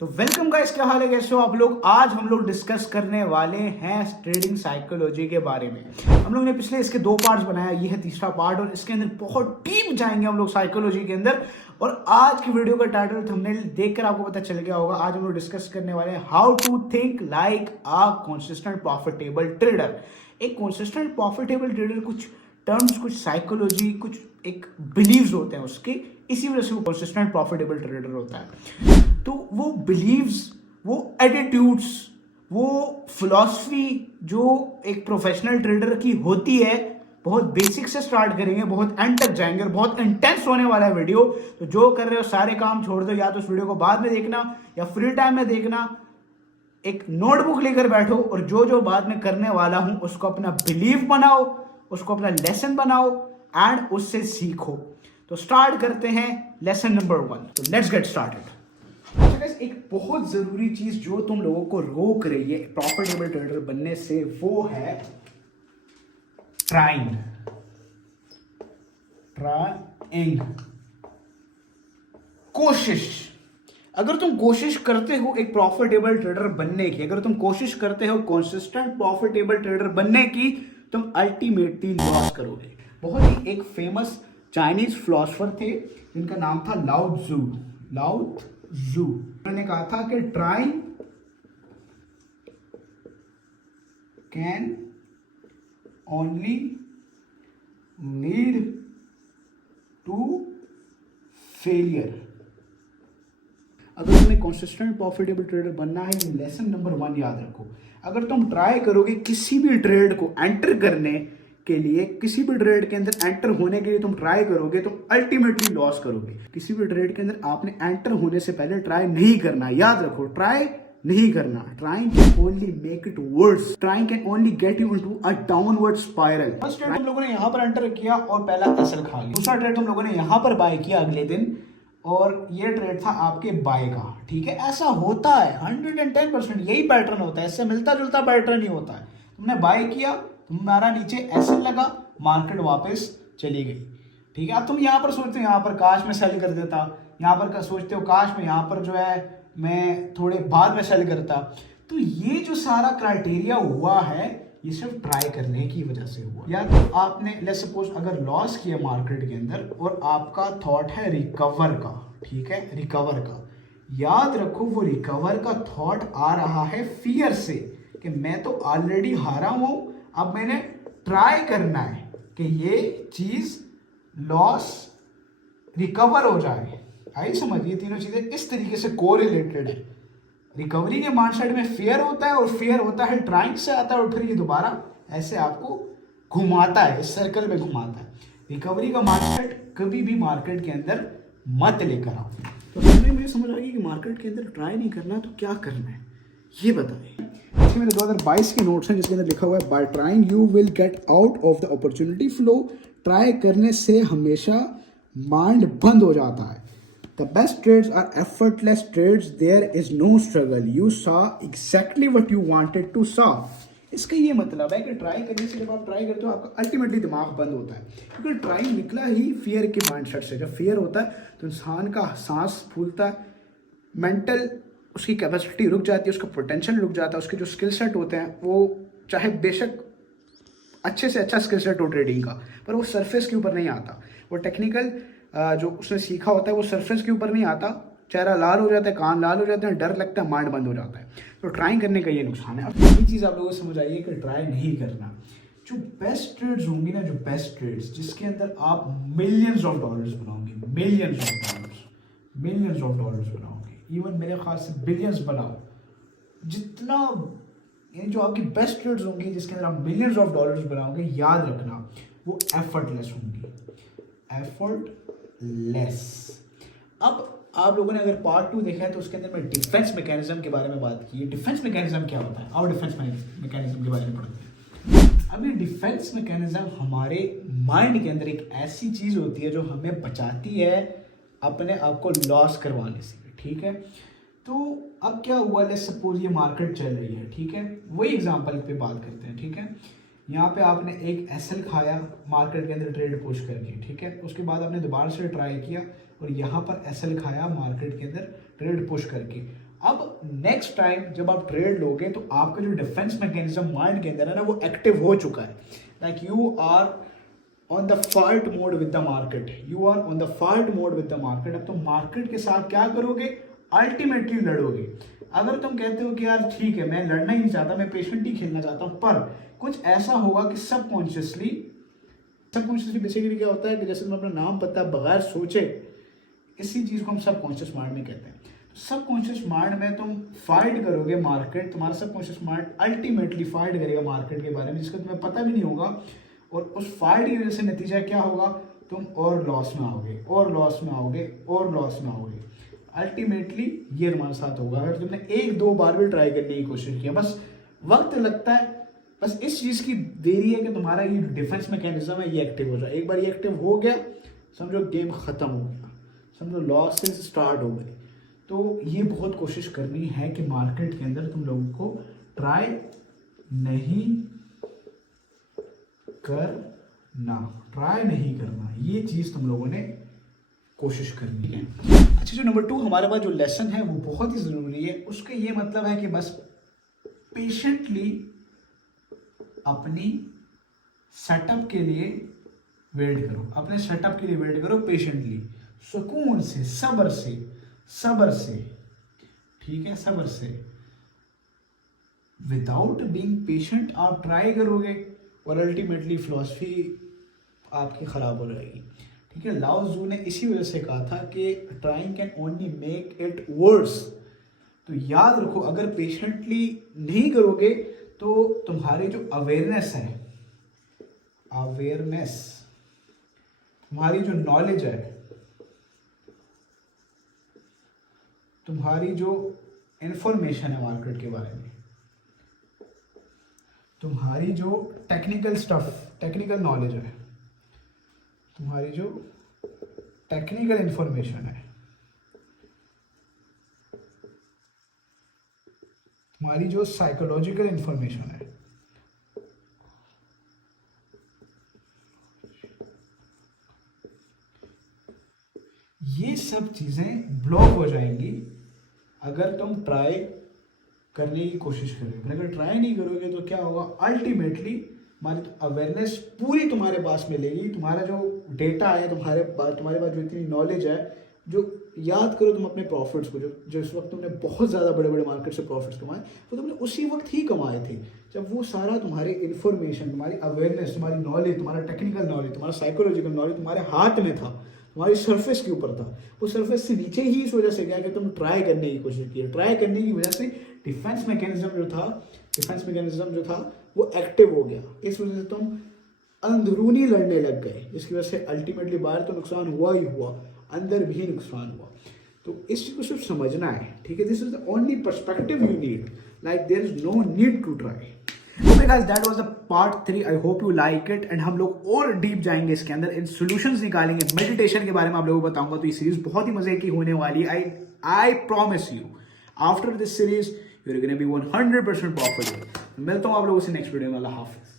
तो welcome guys, क्या हाल है, कैसे हो आप लोग। आज हम लोग डिस्कस करने वाले हैं ट्रेडिंग साइकोलॉजी के बारे में। हम लोग ने पिछले इसके 2 पार्ट्स बनाया, ये है तीसरा पार्ट और इसके अंदर बहुत डीप जाएंगे हम लोग साइकोलॉजी के अंदर। और आज की वीडियो का टाइटल थंबनेल देखकर आपको पता चल गया होगा। आज हम लोग डिस्कस करने वाले हैं how to think like a consistent profitable trader. एक कंसिस्टेंट प्रॉफिटेबल ट्रेडर कुछ टर्म्स, कुछ साइकोलॉजी, कुछ एक बिलीव्स होते हैं उसके, इसी वजह से वो कंसिस्टेंट प्रॉफिटेबल ट्रेडर होता है। तो वो बिलीव्स, वो एटीट्यूड्स, वो फिलॉसफी जो एक प्रोफेशनल ट्रेडर की होती है, बहुत बेसिक से स्टार्ट करेंगे, बहुत एंड तक जाएंगे और बहुत इंटेंस होने वाला है वीडियो। तो जो कर रहे हो सारे काम छोड़ दो, या तो इस वीडियो को बाद में देखना या फ्री टाइम में देखना। एक नोटबुक लेकर बैठो और जो जो बाद में करने वाला हूं उसको अपना बिलीव बनाओ, उसको अपना लेसन बनाओ एंड उससे सीखो। तो स्टार्ट करते हैं लेसन नंबर 1। तो लेट्स गेट स्टार्टेड। एक बहुत जरूरी चीज जो तुम लोगों को रोक रही है प्रॉफिटेबल ट्रेडर बनने से, वो है ट्राइंग। कोशिश। अगर तुम कोशिश करते हो एक प्रॉफिटेबल ट्रेडर बनने की, अगर तुम कोशिश करते हो कंसिस्टेंट प्रॉफिटेबल ट्रेडर बनने की, तुम अल्टीमेटली लॉस करोगे। बहुत ही एक फेमस चाइनीज फिलोसोफर थे जिनका नाम था लाओ त्जू। उन्होंने कहा था कि trying can only lead to failure. अगर तुम्हें कंसिस्टेंट प्रॉफिटेबल ट्रेडर बनना है, ये लेसन नंबर 1 याद रखो। अगर तुम ट्राई करोगे किसी भी ट्रेड को एंटर करने के लिए, किसी भी ट्रेड के अंदर एंटर होने के लिए तुम ट्राई करोगे, तुम अल्टीमेटली लॉस करोगे। किसी भी ट्रेड के अंदर आपने एंटर होने से पहले ट्राई नहीं करना, याद रखो, ट्राई नहीं करना। Trying can only make it worse, trying can only get you into a downward spiral. First trade तुम लोगों ने यहां पर एंटर किया और पहला एसएल खा लिया। दूसरा ट्रेड तुम लोगों ने यहां पर बाय किया अगले दिन, और ये ट्रेड था आपके बाय का। ठीक है, ऐसा होता है 110%, यही पैटर्न होता है, इससे मिलता जुलता पैटर्न ही होता है। तुमने बाय किया, तुम्हारा नीचे एसएल लगा, मार्केट वापस चली गई। ठीक है, अब तुम यहाँ पर सोचते हो यहाँ पर काश में सेल कर देता, यहाँ पर सोचते हो काश में यहाँ पर जो है मैं थोड़े बाद में सेल करता। तो ये जो सारा क्राइटेरिया हुआ है, ये सिर्फ ट्राई करने की वजह से हुआ। या तो आपने लेट्स सपोज अगर लॉस किया मार्केट के अंदर और आपका थॉट है रिकवर का, ठीक है, रिकवर का, याद रखो वो रिकवर का थॉट आ रहा है फियर से कि मैं तो ऑलरेडी हारा हूं, अब मैंने ट्राई करना है कि ये चीज लॉस रिकवर हो जाए। आई समझ, ये तीनों चीजें इस तरीके से कोरिलेटेड है। रिकवरी के माइंडसेट में फियर होता है और फियर होता है ट्राइंग से आता है, और फिर ये दोबारा ऐसे आपको घुमाता है, इस सर्कल में घुमाता है। रिकवरी का माइंडसेट कभी भी मार्केट के अंदर मत लेकर आओ। तो इसमें मुझे समझ आ गई कि मार्केट के अंदर ट्राई नहीं करना तो क्या करना है, ये बताएं। इसमें मेरे 2022 के नोट्स हैं जिसके अंदर लिखा हुआ है bye trying you will get out of the opportunity flow. Try करने से हमेशा माइंड बंद हो जाता है। The best trades are effortless trades. There is no struggle. You saw exactly what you wanted to saw. इसका ये मतलब है कि ट्राई करने से जब आप ट्राई करते हो आपका अल्टीमेटली दिमाग बंद होता है, क्योंकि ट्राई निकला ही फियर के माइंडसेट से। जब फियर होता है तो इंसान का सांस फूलता है, मेंटल उसकी कैपेसिटी रुक जाती है, उसका पोटेंशियल रुक जाता है, उसके जो स्किल सेट होते हैं वो चाहे बेशक अच्छे से अच्छा स्किल सेट हो ट्रेडिंग का, पर वो सरफेस के ऊपर नहीं आता। वो टेक्निकल जो उसने सीखा होता है वो सरफेस के ऊपर नहीं आता। चेहरा लाल हो जाता है, कान लाल हो जाते हैं, डर लगता है, माइंड बंद हो जाता है। तो ट्राई करने का ये नुकसान है। अब ये चीज़ आप लोगों को समझ आइए कि ट्राई नहीं करना। जो बेस्ट ट्रेड्स होंगी ना, जो बेस्ट ट्रेड्स जिसके अंदर आप मिलियंस ऑफ डॉलर्स बनाओगे, मिलियंस ऑफ डॉलर्स बनाओगे, इवन मेरे ख्याल से बिलियंस बनाओ, जितना यानी जो आपकी बेस्ट ट्रेड्स होंगी जिसके अंदर आप मिलियंस ऑफ डॉलर्स बनाओगे, याद रखना वो एफर्टलेस होंगी, एफर्टलेस। अब आप लोगों ने अगर पार्ट 2 देखा है तो उसके अंदर मैं डिफेंस मैकेनिज्म के बारे में बात की है। डिफेंस मैकेनिज्म क्या होता है, और डिफेंस मैकेनिज्म के बारे में पढ़ते हैं। अब ये डिफेंस मैकेनिज्म हमारे माइंड के अंदर एक ऐसी चीज होती है जो हमें बचाती है अपने आप को लॉस करवाने से। ठीक है, तो अब क्या हुआ, लेट्स सपोज ये मार्केट चल रही है, ठीक है, वही एग्जांपल पे बात करते हैं। ठीक है, यहाँ पे आपने एक एसएल खाया मार्केट के अंदर ट्रेड पुश करके, ठीक है, उसके बाद आपने दोबारा से ट्राई किया और यहाँ पर एसएल खाया मार्केट के अंदर ट्रेड पुश करके। अब नेक्स्ट टाइम जब आप ट्रेड लोगे तो आपका जो डिफेंस मैकेनिज्म माइंड के अंदर है ना वो एक्टिव हो चुका है. Like you are on the fault mode with the market, you are on the fault mode with the market. अब तुम मार्केट के साथ क्या करोगे, अल्टीमेटली लड़ोगे. अगर तुम कहते हो कि यार ठीक है मैं लड़ना ही नहीं चाहता, मैं पेशेंट ही खेलना चाहता हूँ, पर कुछ ऐसा होगा कि सबकॉन्शियसली बेसिकली क्या होता है कि जैसे तुम अपना नाम पता बगैर सोचे, इसी चीज़ को हम सबकॉन्शियस माइंड में कहते हैं. सबकॉन्शियस माइंड में तुम फाइट करोगे मार्केट, तुम्हारा सबकॉन्शियस माइंड अल्टीमेटली फाइट करेगा मार्केट के बारे में जिसका तुम्हें पता भी नहीं होगा. और उस फाइट की वजह से नतीजा क्या होगा, तुम और लॉस में आओगे और लॉस में आओगे और लॉस में आओगे. अल्टीमेटली ये तुम्हारे साथ होगा. अगर तुमने एक दो बार भी ट्राई करने की कोशिश किया, बस वक्त लगता है, बस इस चीज़ की देरी है कि तुम्हारा ये डिफेंस मैकेनिज्म है ये एक्टिव हो जाए. एक बार ये एक्टिव हो गया समझो गेम ख़त्म हो गया, समझो लॉसेस स्टार्ट हो गए. तो ये बहुत कोशिश करनी है कि मार्केट के अंदर तुम लोगों को ट्राई नहीं करना, ये चीज़ तुम लोगों ने कोशिश करनी है. अच्छा, जो नंबर 2 हमारे पास जो लेसन है वो बहुत ही ज़रूरी है. उसका ये मतलब है कि बस पेशेंटली अपनी सेटअप के लिए वेट करो, अपने सेटअप के लिए वेट करो पेशेंटली, सुकून से, सब्र से, ठीक है, सब्र से. विदाउट बीइंग पेशेंट आप ट्राई करोगे और अल्टीमेटली फिलॉसफी आपकी ख़राब हो जाएगी. ठीक है, लाओ ज़ू ने इसी वजह से कहा था कि trying can only make it worse. तो याद रखो, अगर पेशेंटली नहीं करोगे तो तुम्हारी जो अवेयरनेस है, तुम्हारी जो नॉलेज है, तुम्हारी जो इंफॉर्मेशन है मार्केट के बारे में, तुम्हारी जो टेक्निकल नॉलेज है, तुम्हारी जो टेक्निकल इंफॉर्मेशन है, तुम्हारी जो साइकोलॉजिकल इंफॉर्मेशन है, ये सब चीज़ें ब्लॉक हो जाएंगी अगर तुम ट्राई करने की कोशिश करोगे. अगर ट्राई नहीं करोगे तो क्या होगा, अल्टीमेटली हमारी तो अवेयरनेस पूरी तुम्हारे पास मिलेगी, तुम्हारा जो डेटा है, तुम्हारे पास जो इतनी नॉलेज है, जो याद करो तुम अपने प्रॉफिट्स को, जो इस वक्त तुमने बहुत ज़्यादा बड़े बड़े मार्केट से प्रॉफिट्स कमाए, तो तुमने उसी वक्त ही कमाए थे जब वो सारा तुम्हारे इन्फॉर्मेशन, तुम्हारी अवेयरनेस, तुम्हारी नॉलेज, तुम्हारा टेक्निकल नॉलेज, तुम्हारा साइकोलॉजिकल नॉलेज तुम्हारे हाथ में था, तुम्हारी सरफेस के ऊपर था. वो सरफेस से नीचे ही इस वजह से गया कि तुम ट्राई करने की कोशिश की. ट्राई करने की वजह से डिफेंस मैकेनिज्म जो था वो एक्टिव हो गया. इस वजह से तुम अंदरूनी लड़ने लग गए, जिसकी वजह से अल्टीमेटली बाहर तो नुकसान हुआ ही हुआ, अंदर भी नुकसान हुआ. तो इस चीज़ को सिर्फ समझना है, ठीक है. This is the only perspective you need, like there is no need to try. Okay guys, that was the part 3. I hope you like it. And हम लोग और डीप जाएंगे इसके अंदर, इन सॉल्यूशंस निकालेंगे, मेडिटेशन के बारे में आप लोगों को बताऊंगा. तो ये सीरीज बहुत ही मजे की होने वाली है. I promise you, after this series, you're gonna be 100% profitable. मिलता हूँ आप लोगों से नेक्स्ट वीडियो में. अल्लाह हाफिज.